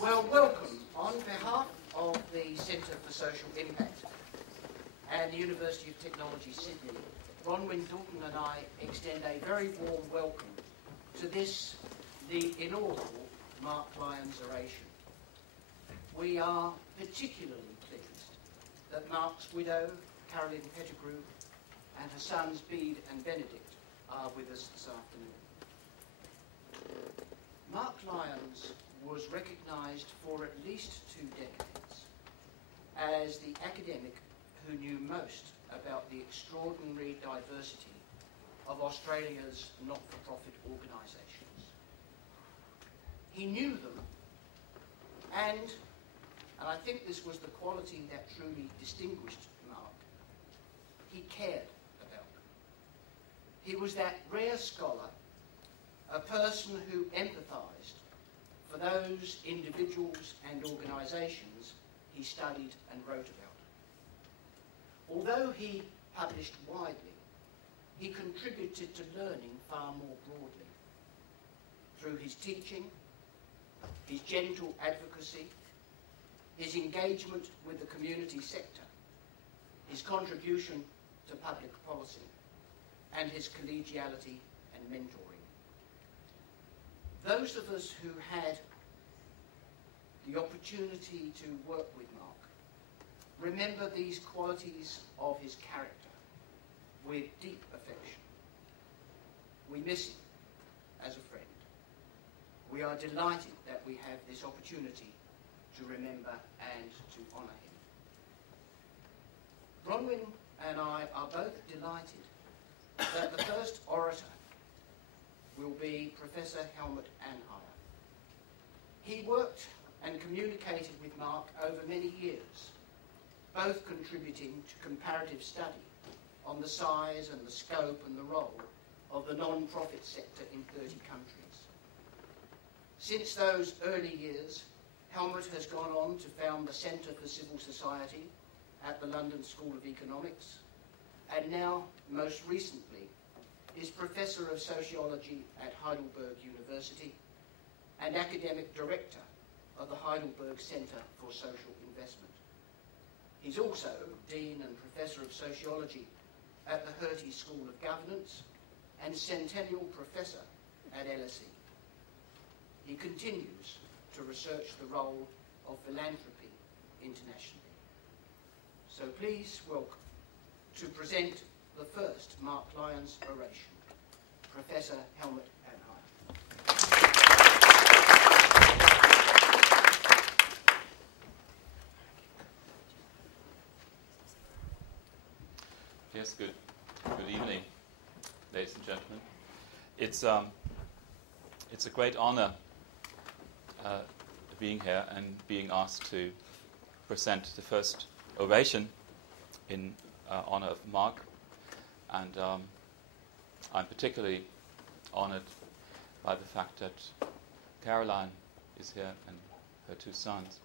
Well, welcome. On behalf of the Centre for Social Impact and the University of Technology, Sydney, Bronwyn Dalton and I extend a very warm welcome to this, the inaugural Mark Lyons Oration. We are particularly pleased that Mark's widow, Carolyn Pettigrew, and her sons, Bede and Benedict, are with us this afternoon. Mark Lyons was recognised for at least 2 decades as the academic who knew most about the extraordinary diversity of Australia's not-for-profit organisations. He knew them, and I think this was the quality that truly distinguished Mark, he cared about them. He was that rare scholar, a person who empathised for those individuals and organisations he studied and wrote about. Although he published widely, he contributed to learning far more broadly through his teaching, his gentle advocacy, his engagement with the community sector, his contribution to public policy, and his collegiality and mentoring. Those of us who had the opportunity to work with Mark remember these qualities of his character with deep affection. We miss him as a friend. We are delighted that we have this opportunity to remember and to honour him. Bronwyn and I are both delighted that the first orator will be Professor Helmut Anheier. He worked and communicated with Mark over many years, both contributing to comparative study on the size and the scope and the role of the non-profit sector in 30 countries. Since those early years, Helmut has gone on to found the Centre for Civil Society at the London School of Economics, and now, most recently, is Professor of Sociology at Heidelberg University and Academic Director of the Heidelberg Centre for Social Investment. He's also Dean and Professor of Sociology at the Hertie School of Governance and Centennial Professor at LSE. He continues to research the role of philanthropy internationally. So please welcome to present the first Mark Lyons Oration, Professor Helmut Anheier. Yes, good evening, ladies and gentlemen. It's a great honor being here and being asked to present the first oration in honor of Mark. And I'm particularly honored by the fact that Caroline is here and her 2 sons,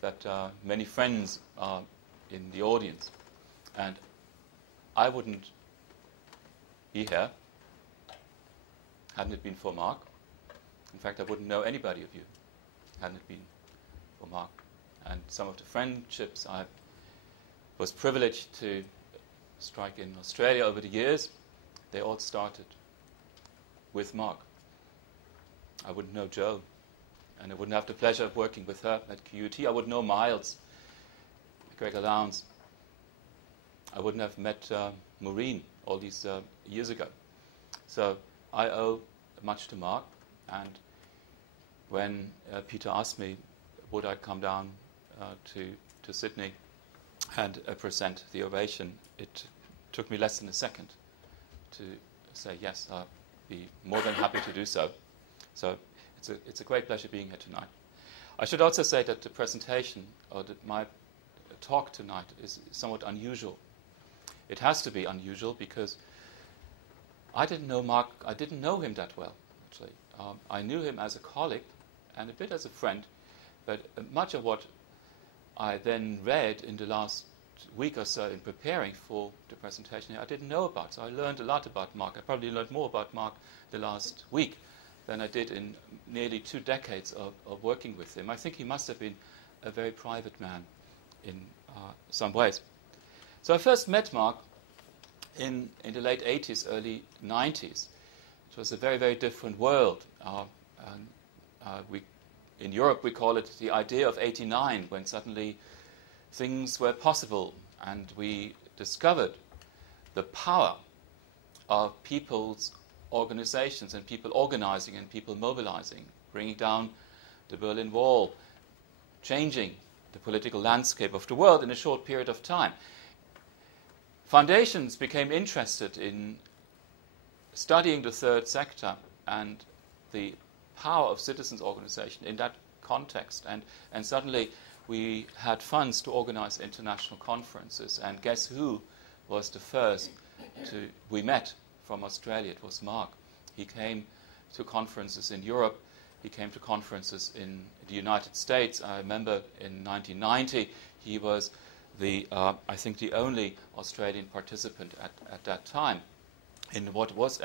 that many friends are in the audience. And I wouldn't be here hadn't it been for Mark. In fact, I wouldn't know anybody of you hadn't it been for Mark. And some of the friendships I was privileged to strike in Australia over the years, they all started with Mark. I wouldn't know Jo, and I wouldn't have the pleasure of working with her at QUT. I wouldn't know Miles, Gregor Lowndes. I wouldn't have met Maureen all these years ago. So I owe much to Mark, and when Peter asked me would I come down to Sydney and present the oration, it took me less than a second to say yes, I'll be more than happy to do so. So it's a great pleasure being here tonight. I should also say that the presentation, or that my talk tonight, is somewhat unusual. It has to be unusual because I didn't know Mark, I didn't know him that well, actually. I knew him as a colleague and a bit as a friend, but much of what I then read in the last week or so in preparing for the presentation I didn't know about. So I learned a lot about Mark. I probably learned more about Mark the last week than I did in nearly 2 decades of working with him. I think he must have been a very private man in some ways. So I first met Mark in the late 80s, early 90s. It was a very, very different world. In Europe, we call it the idea of '89, when suddenly things were possible, and we discovered the power of people's organizations and people organizing and people mobilizing, bringing down the Berlin Wall, changing the political landscape of the world in a short period of time. Foundations became interested in studying the third sector and the power of citizens' organization in that context. And suddenly we had funds to organize international conferences. And guess who was the first we met from Australia? It was Mark. He came to conferences in Europe. He came to conferences in the United States. I remember in 1990 he was I think the only Australian participant at that time in what was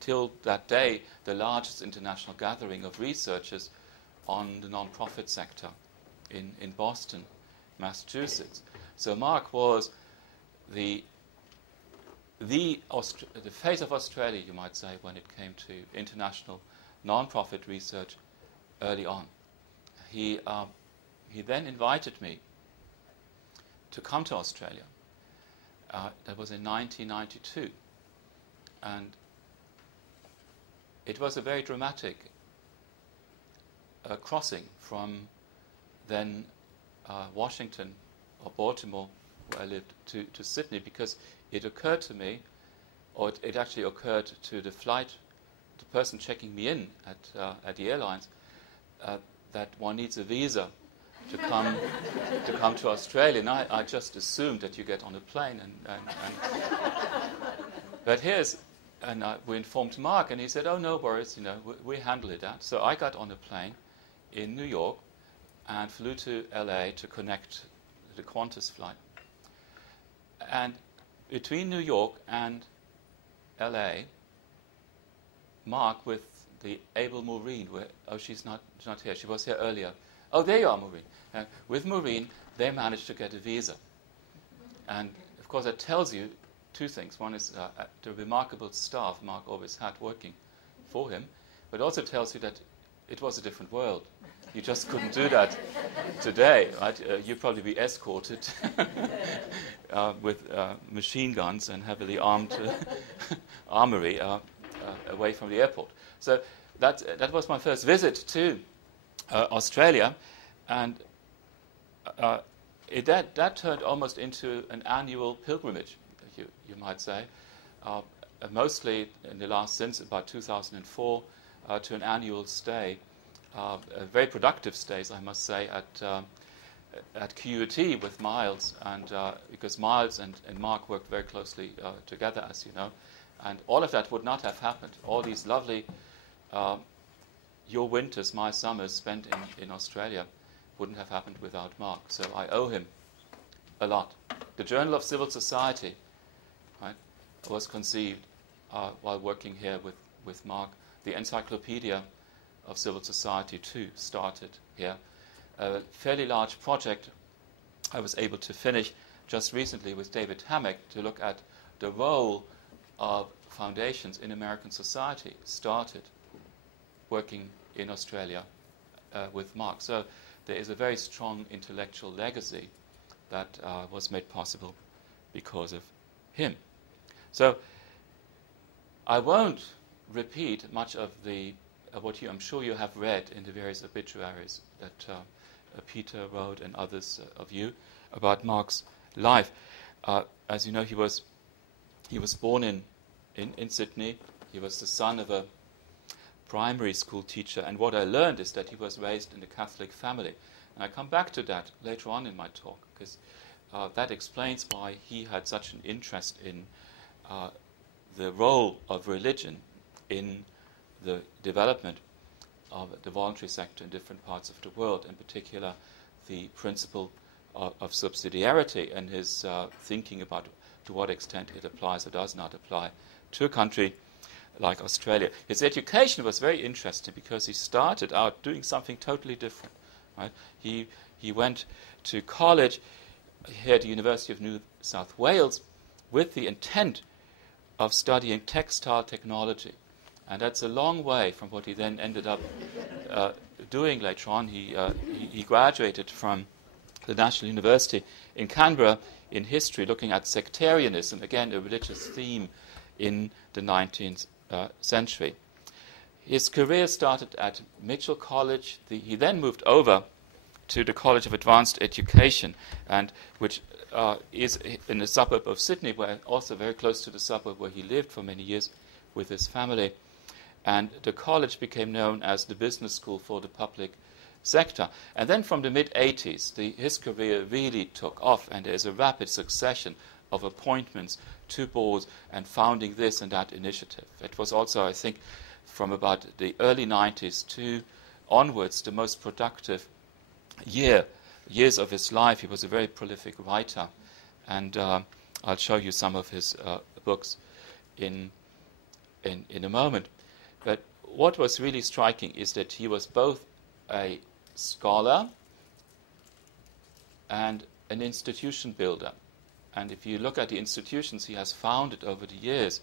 till that day, the largest international gathering of researchers on the non-profit sector in Boston, Massachusetts. So Mark was the face of Australia, you might say, when it came to international non-profit research early on. He then invited me to come to Australia. That was in 1992. And it was a very dramatic crossing from then Washington or Baltimore, where I lived, to Sydney, because it occurred to me, or it actually occurred to the person checking me in at the airlines, that one needs a visa to come to Australia. And I just assumed that you get on a plane but we informed Mark, and he said, "Oh no, Boris, we handle it that." So I got on a plane in New York and flew to LA to connect the Qantas flight. And between New York and LA, Mark with the able Maureen, she's not here. She was here earlier. Oh, there you are, Maureen. With Maureen, they managed to get a visa. And of course, that tells you two things. One is the remarkable staff Mark always had working for him, but also tells you that it was a different world. You just couldn't do that today, right? You'd probably be escorted with machine guns and heavily armed armory away from the airport. So that was my first visit to Australia, and that turned almost into an annual pilgrimage, you might say, mostly in the last, since about 2004, to an annual stay, very productive stays, I must say, at QUT with Miles, and because Miles and Mark worked very closely together, as you know, and all of that would not have happened. All these lovely your winters, my summers spent in Australia wouldn't have happened without Mark. So I owe him a lot. The Journal of Civil Society, right, was conceived while working here with Mark. The Encyclopedia of Civil Society, too, started here. A fairly large project I was able to finish just recently with David Hammack to look at the role of foundations in American society, started working in Australia with Mark. So there is a very strong intellectual legacy that was made possible because of him. So I won't repeat much of what I'm sure you have read in the various obituaries that Peter wrote and others of you about Mark's life. As you know, he was born in Sydney. He was the son of a primary school teacher, and what I learned is that he was raised in a Catholic family. And I come back to that later on in my talk, because that explains why he had such an interest in the role of religion in the development of the voluntary sector in different parts of the world, in particular the principle of subsidiarity, and his thinking about to what extent it applies or does not apply to a country like Australia. His education was very interesting because he started out doing something totally different. Right? He went to college here at the University of New South Wales with the intent of studying textile technology. And that's a long way from what he then ended up doing later on. He graduated from the National University in Canberra in history, looking at sectarianism, again a religious theme in the 19th century. His career started at Mitchell College. He then moved over to the College of Advanced Education, and which is in the suburb of Sydney, where also very close to the suburb where he lived for many years with his family. And the college became known as the Business School for the Public Sector. And then from the mid-80s, his career really took off, and there's a rapid succession of appointments to boards and founding this and that initiative. It was also, I think, from about the early 90s to onwards, the most productive years of his life. He was a very prolific writer, and I'll show you some of his books in a moment. But what was really striking is that he was both a scholar and an institution builder. And if you look at the institutions he has founded over the years,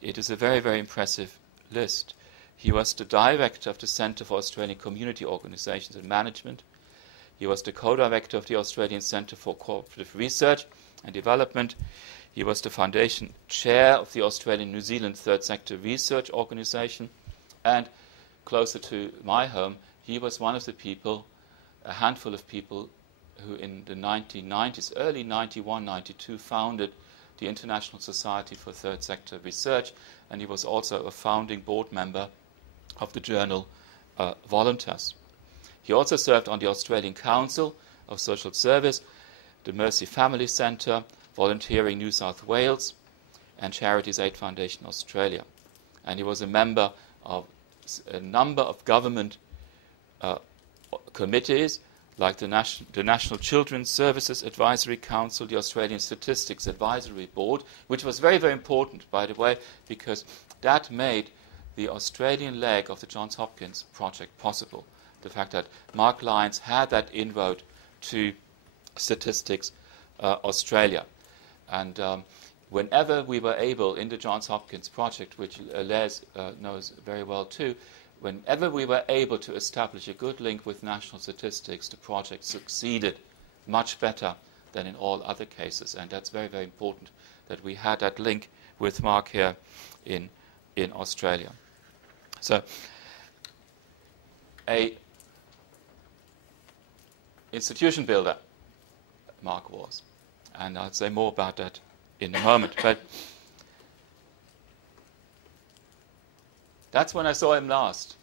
it is a very, very impressive list. He was the director of the Centre for Australian Community Organisations and Management. He was the co-director of the Australian Centre for Cooperative Research and Development. He was the foundation chair of the Australian New Zealand Third Sector Research Organisation. And closer to my home, he was one of the people, a handful of people, who in the 1990s, early 91, 92, founded the International Society for Third Sector Research, and he was also a founding board member of the journal Voluntas. He also served on the Australian Council of Social Service, the Mercy Family Centre, Volunteering New South Wales, and Charities Aid Foundation Australia. And he was a member of a number of government committees, like the National Children's Services Advisory Council, the Australian Statistics Advisory Board, which was very, very important, by the way, because that made the Australian leg of the Johns Hopkins project possible. The fact that Mark Lyons had that inroad to Statistics Australia. And whenever we were able, in the Johns Hopkins project, which Les knows very well too, whenever we were able to establish a good link with national statistics, the project succeeded much better than in all other cases. And that's very, very important that we had that link with Mark here in Australia. So, a institution builder, Mark was. And I'll say more about that in a moment. But that's when I saw him last,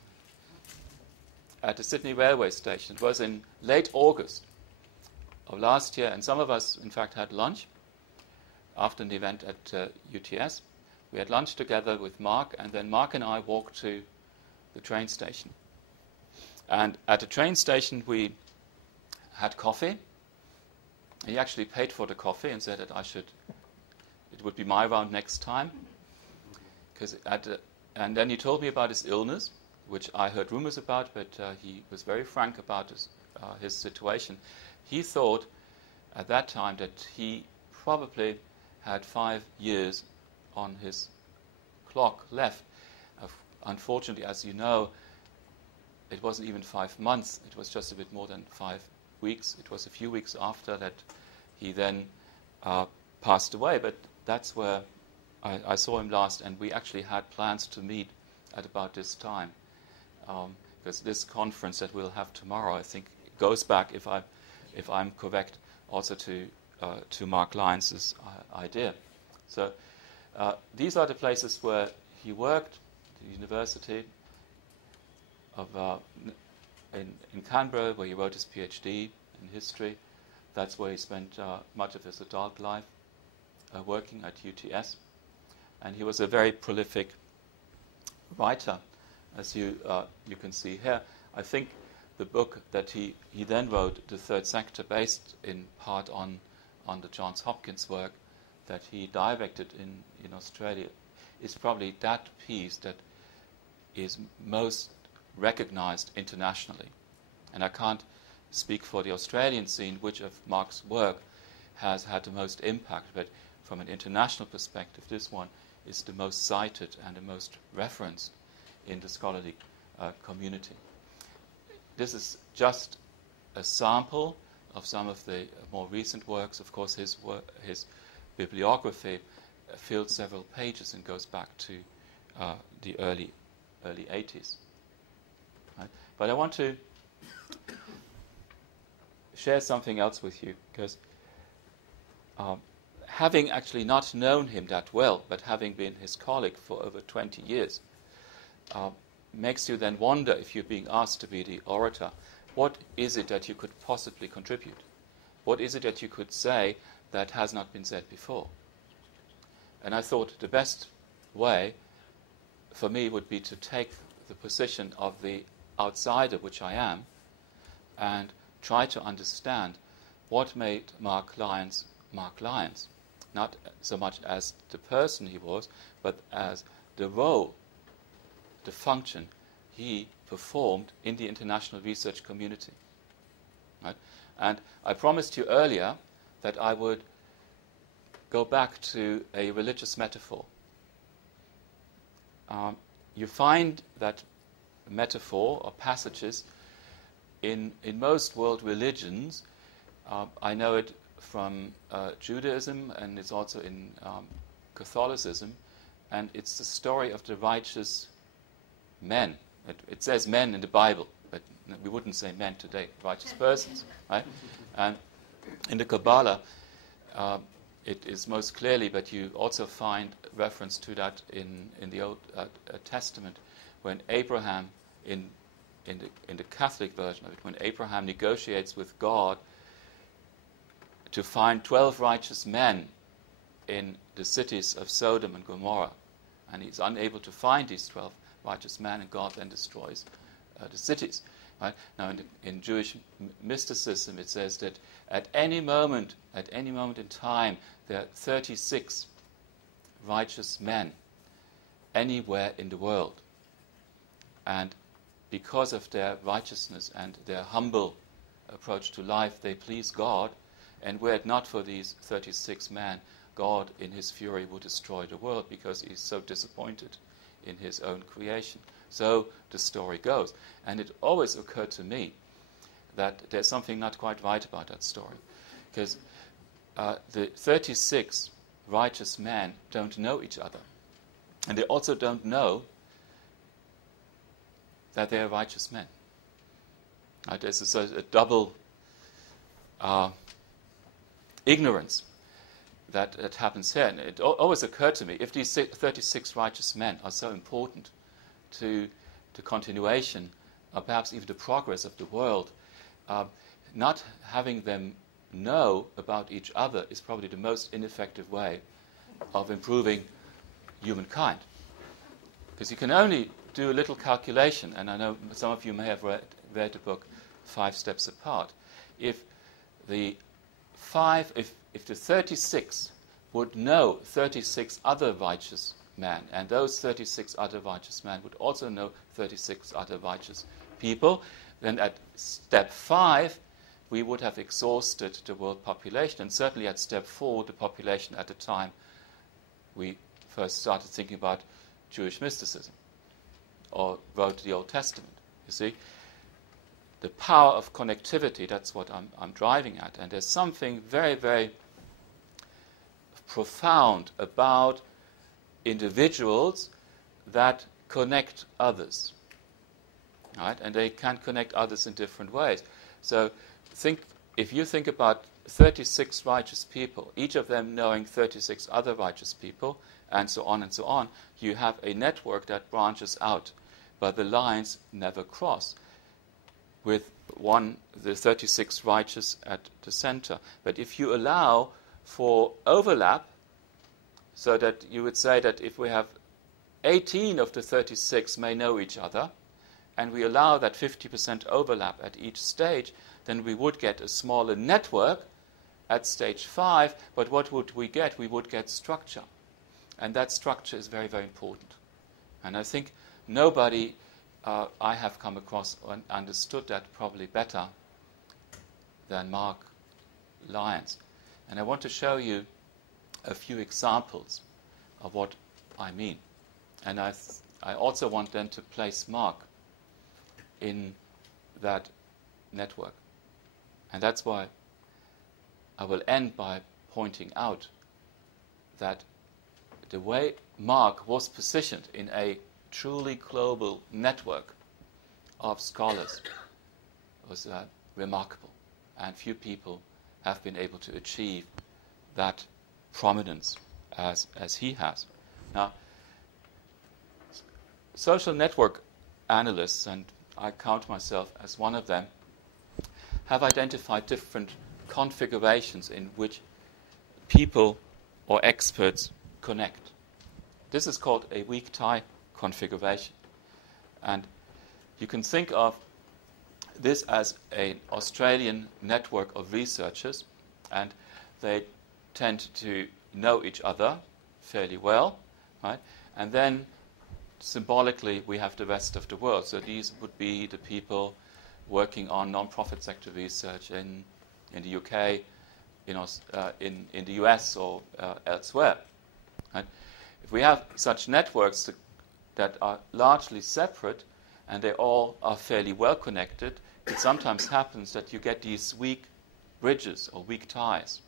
at the Sydney railway station. It was in late August of last year, and some of us, in fact, had lunch after an event at UTS. We had lunch together with Mark, and then Mark and I walked to the train station. And at the train station, we had coffee. He actually paid for the coffee and said that it would be my round next time. And then he told me about his illness, which I heard rumors about, but he was very frank about his situation. He thought at that time that he probably had 5 years on his clock left. Unfortunately, as you know, it wasn't even 5 months. It was just a bit more than 5 weeks. It was a few weeks after that he then passed away. But that's where I saw him last, and we actually had plans to meet at about this time, because this conference that we'll have tomorrow, I think, goes back, if I'm correct, also to Mark Lyons' idea. So these are the places where he worked: the University of in Canberra, where he wrote his PhD in history. That's where he spent much of his adult life, working at UTS. And he was a very prolific writer, as you can see here. I think the book that he then wrote, The Third Sector, based in part on the Johns Hopkins work that he directed in Australia, is probably that piece that is most recognized internationally. And I can't speak for the Australian scene, which of Mark's work has had the most impact, but from an international perspective, this one is the most cited and the most referenced in the scholarly community. This is just a sample of some of the more recent works. Of course, his bibliography filled several pages and goes back to the early 80s. Right? But I want to share something else with you, because having actually not known him that well, but having been his colleague for over 20 years, makes you then wonder, if you're being asked to be the orator, what is it that you could possibly contribute? What is it that you could say that has not been said before? And I thought the best way for me would be to take the position of the outsider, which I am, and try to understand what made Mark Lyons Mark Lyons, not so much as the person he was, but as the role, the function he performed in the international research community. Right? And I promised you earlier that I would go back to a religious metaphor. You find that metaphor or passages in most world religions. I know it from Judaism, and it's also in Catholicism, and it's the story of the righteous men. It says men in the Bible, but we wouldn't say men today, righteous persons, right? And in the Kabbalah, it is most clearly, but you also find reference to that in the Old Testament, when Abraham, in the Catholic version of it, when Abraham negotiates with God to find 12 righteous men in the cities of Sodom and Gomorrah, and he's unable to find these 12 righteous men, and God then destroys the cities. Right? Now, in Jewish mysticism, it says that at any moment in time, there are 36 righteous men anywhere in the world. And because of their righteousness and their humble approach to life, they please God. And were it not for these 36 men, God, in his fury, would destroy the world, because he's so disappointed in his own creation. So the story goes. And it always occurred to me that there's something not quite right about that story. Because the 36 righteous men don't know each other. And they also don't know that they are righteous men. Right? There's a double ignorance that happens here. And it always occurred to me, if these 36 righteous men are so important to the continuation, or perhaps even the progress of the world, not having them know about each other is probably the most ineffective way of improving humankind. Because you can only do a little calculation, and I know some of you may have read the book 5 Steps Apart. If the 36 would know 36 other righteous men, and those 36 other righteous men would also know 36 other righteous people, then at step 5, we would have exhausted the world population. And certainly at step 4, the population at the time we first started thinking about Jewish mysticism or wrote the Old Testament. You see? The power of connectivity, that's what I'm driving at. And there's something very, very profound about individuals that connect others. Right? And they can connect others in different ways. So if you think about 36 righteous people, each of them knowing 36 other righteous people, and so on, you have a network that branches out. But the lines never cross, with the 36 righteous at the center. But if you allow for overlap, so that you would say that if we have 18 of the 36 may know each other, and we allow that 50% overlap at each stage, then we would get a smaller network at stage 5, but what would we get? We would get structure. And that structure is very, very important. And I think nobody I have come across understood that probably better than Mark Lyons. And I want to show you a few examples of what I mean. And I also want then to place Mark in that network. And that's why I will end by pointing out that the way Mark was positioned in a truly global network of scholars was remarkable. And few people have been able to achieve that prominence as he has. Now, social network analysts, and I count myself as one of them, have identified different configurations in which people or experts connect. This is called a weak tie configuration. And you can think of this as an Australian network of researchers, and they tend to know each other fairly well, right? And then symbolically we have the rest of the world. So these would be the people working on non-profit sector research in the UK, in the US or elsewhere. Right? If we have such networks that are largely separate and they all are fairly well connected, it sometimes happens that you get these weak bridges or weak ties.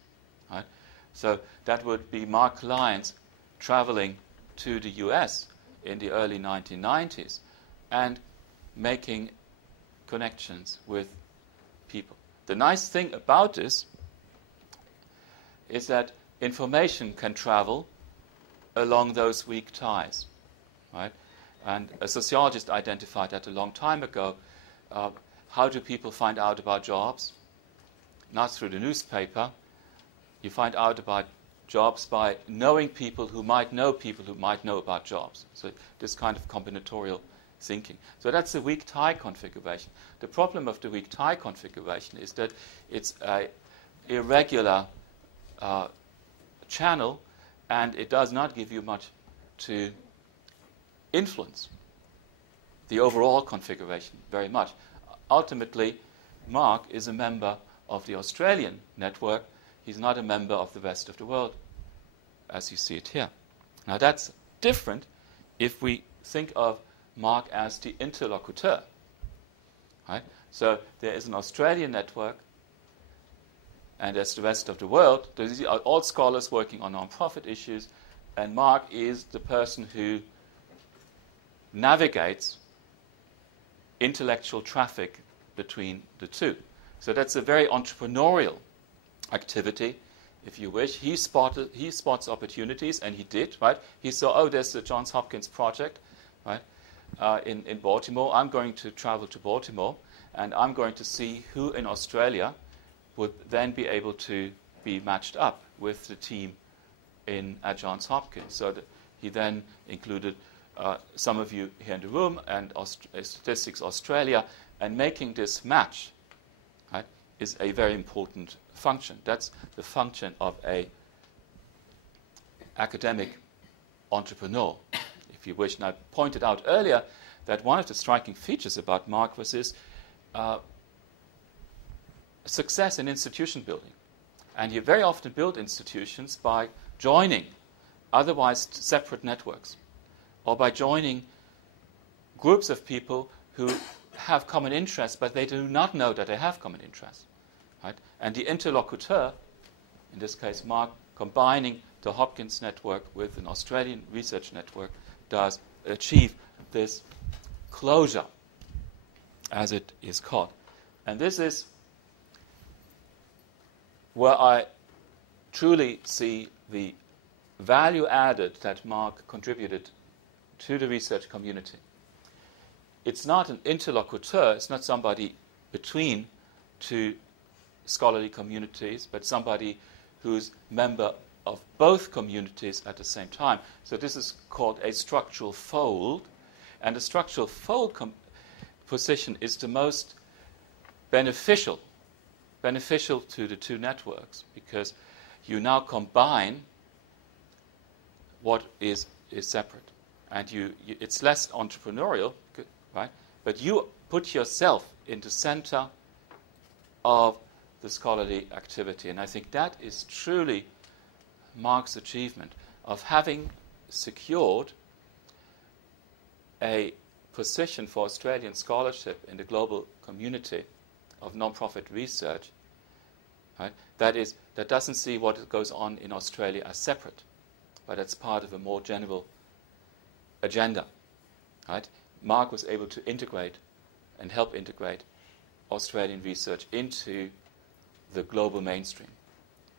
Right? So that would be Mark Lyons traveling to the US in the early 1990s and making connections with people. The nice thing about this is that information can travel along those weak ties, right? And a sociologist identified that a long time ago. How do people find out about jobs? Not through the newspaper. You find out about jobs by knowing people who might know about jobs. So this kind of combinatorial thinking. So that's the weak tie configuration. The problem of the weak tie configuration is that it's an irregular channel, and it does not give you much to influence the overall configuration very much. Ultimately, Mark is a member of the Australian network. He's not a member of the rest of the world, as you see it here. Now that's different if we think of Mark as the interlocuteur. Right? So there is an Australian network, and there's the rest of the world. These are all scholars working on non-profit issues, and Mark is the person who navigates intellectual traffic between the two. So that's a very entrepreneurial activity, if you wish. He spots opportunities, and he did, right? He saw, oh, there's the Johns Hopkins project, right, in Baltimore. I'm going to travel to Baltimore, and I'm going to see who in Australia would then be able to be matched up with the team at Johns Hopkins. So that he then included some of you here in the room and Statistics Australia, and making this match, right, is a very important function. That's the function of a academic entrepreneur, if you wish. And I pointed out earlier that one of the striking features about Mark was his success in institution building. And he very often built institutions by joining otherwise separate networks, or by joining groups of people who have common interests, but they do not know that they have common interests. Right? And the interlocuteur, in this case Mark, combining the Hopkins network with an Australian research network, does achieve this closure, as it is called. And this is where I truly see the value added that Mark contributed to the research community. It's not an interlocuteur, it's not somebody between two scholarly communities, but somebody who's member of both communities at the same time. So this is called a structural fold, and the structural fold position is the most beneficial to the two networks, because you now combine what is separate. And it's less entrepreneurial, right? But you put yourself in the center of the scholarly activity. And I think that is truly Mark's achievement of having secured a position for Australian scholarship in the global community of non-profit research, right? That doesn't see what goes on in Australia as separate, but it's part of a more general agenda, right? Mark was able to integrate and help integrate Australian research into the global mainstream,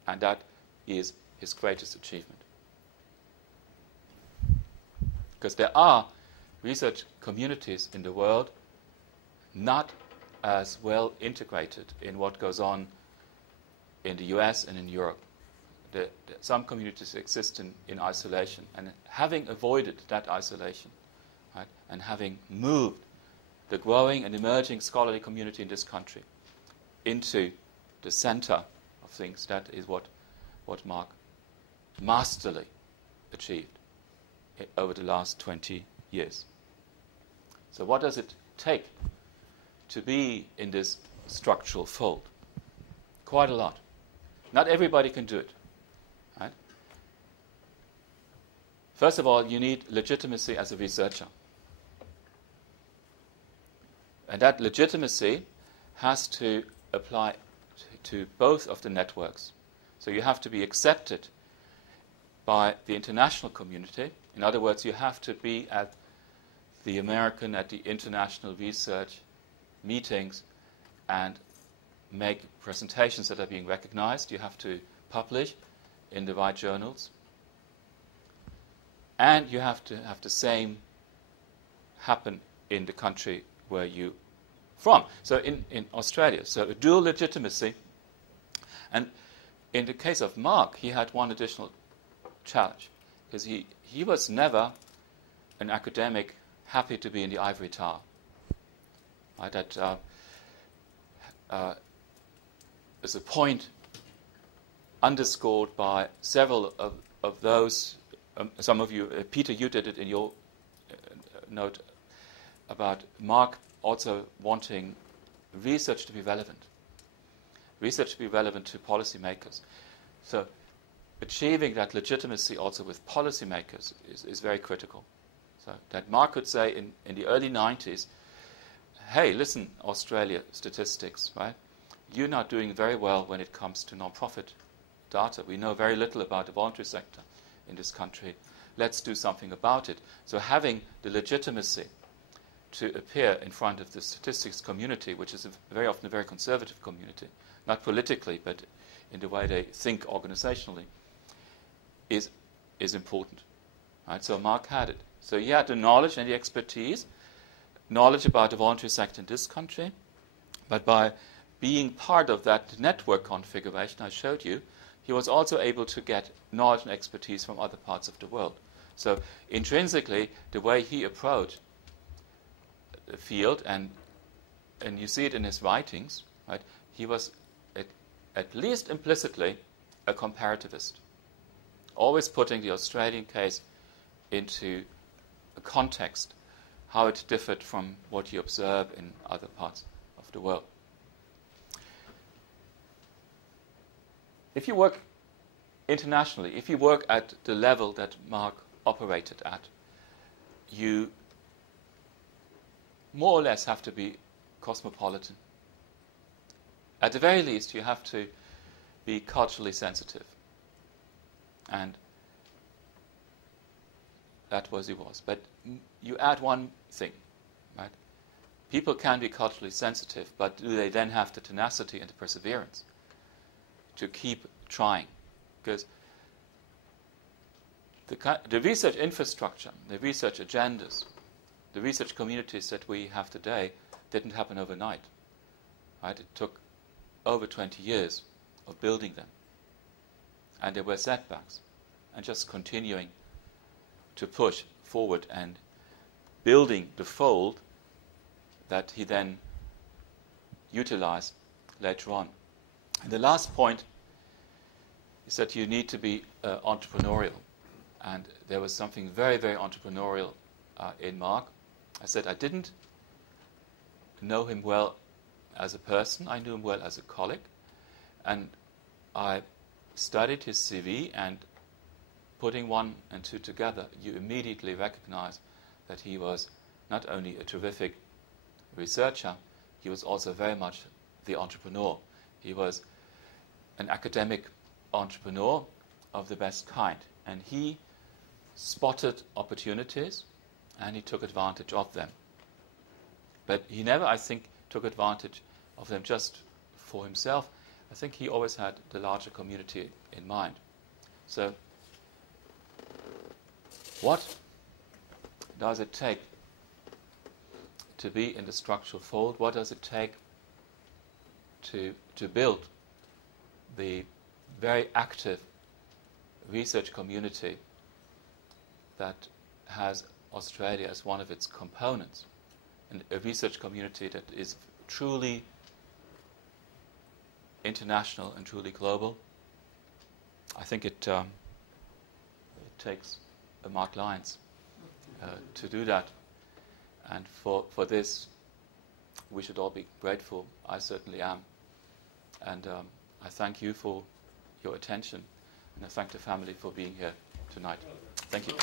and that is his greatest achievement. Because there are research communities in the world not as well integrated in what goes on in the US and in Europe. Some communities exist in isolation, and having avoided that isolation, right, and having moved the growing and emerging scholarly community in this country into the center of things, that is what Mark masterly achieved over the last 20 years. So what does it take to be in this structural fold? Quite a lot. Not everybody can do it. Right? First of all, you need legitimacy as a researcher. And that legitimacy has to apply to both of the networks. So you have to be accepted by the international community. In other words, you have to be at the American, at the international research meetings and make presentations that are being recognized. You have to publish in the right journals. And you have to have the same happen in the country where you from. So in Australia, so a dual legitimacy. And in the case of Mark, he had one additional challenge, because he was never an academic happy to be in the ivory tower. Right? That is a point underscored by several of those. Some of you, Peter, you did it in your note about Mark also wanting research to be relevant. Research to be relevant to policymakers. So achieving that legitimacy also with policymakers is very critical. So that Mark could say in the early 90s, hey, listen, Australia statistics, right? You're not doing very well when it comes to non-profit data. We know very little about the voluntary sector in this country. Let's do something about it. So having the legitimacy to appear in front of the statistics community, which is very often a very conservative community, not politically, but in the way they think organizationally, is important. Right? So Mark had it. So he had the knowledge and the expertise, knowledge about the voluntary sector in this country, but by being part of that network configuration I showed you, he was also able to get knowledge and expertise from other parts of the world. So intrinsically, the way he approached the field, and you see it in his writings, right? He was at least implicitly a comparativist, always putting the Australian case into a context, how it differed from what you observe in other parts of the world. If you work internationally, if you work at the level that Mark operated at, you more or less have to be cosmopolitan. At the very least, you have to be culturally sensitive. And that was he was. But you add one thing, right? People can be culturally sensitive, but do they then have the tenacity and the perseverance to keep trying? Because the research infrastructure, the research agendas, the research communities that we have today didn't happen overnight. Right? It took over 20 years of building them. And there were setbacks. And just continuing to push forward and building the fold that he then utilized later on. And the last point is that you need to be entrepreneurial. And there was something very, very entrepreneurial in Mark. I said I didn't know him well as a person. I knew him well as a colleague. And I studied his CV, and putting one and two together, you immediately recognize that he was not only a terrific researcher, he was also very much the entrepreneur. He was an academic entrepreneur of the best kind. And he spotted opportunities, and he took advantage of them. But he never, I think, took advantage of them just for himself. I think he always had the larger community in mind. So, what does it take to be in the structural fold? What does it take to build the very active research community that has Australia as one of its components, and a research community that is truly international and truly global? I think it takes a Mark Lyons to do that, and for this we should all be grateful. I certainly am, and I thank you for your attention, and I thank the family for being here tonight. Thank you.